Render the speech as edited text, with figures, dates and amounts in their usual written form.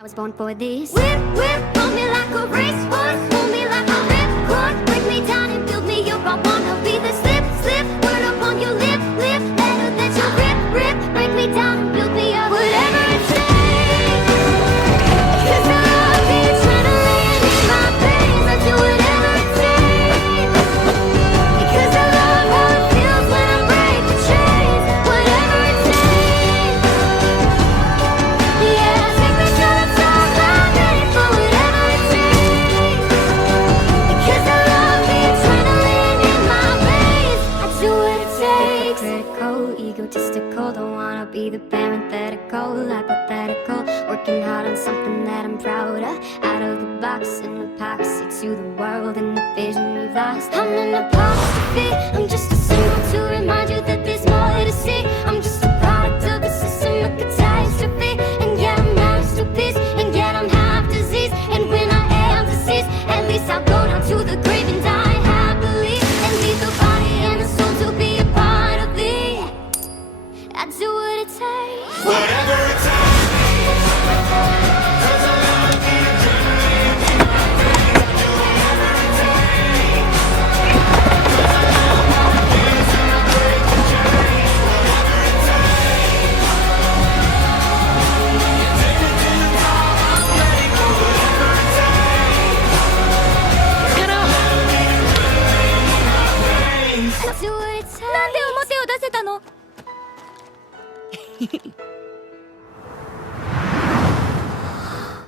I was born for this. Whip, whip, pull me like a racehorse, pull me like a ripcord, break me down and build me up. I wanna be the slip, slip, word up on your lip, lip, letter that you rip, rip, break me down and build me up. Whatever it takes, 'cause I love the adrenaline in my veins. I do whatever it takes, because I love how it feels when I break the chains. Whatever it takes, yeah, take me to the top. I'm ready for whatever it takes, because I love the adrenaline in my veins. I do what it takes. Critical, egotistical, don't wanna be the parenthetical, hypothetical, working hard on something that I'm proud of. Out of the box, in the epoxy to the world and the vision we've lost. I'm an apostrophe, I'm just a symbol to remind you that there's more to see. I'm just a product of a system of catastrophe, and yeah, I'm a masterpiece, and yet I'm half diseased. And when I am deceased, at least I'll go down to the grave and die happily, and leave the body and the soul to be a part of thee. I do what it takes. Whatever it takes.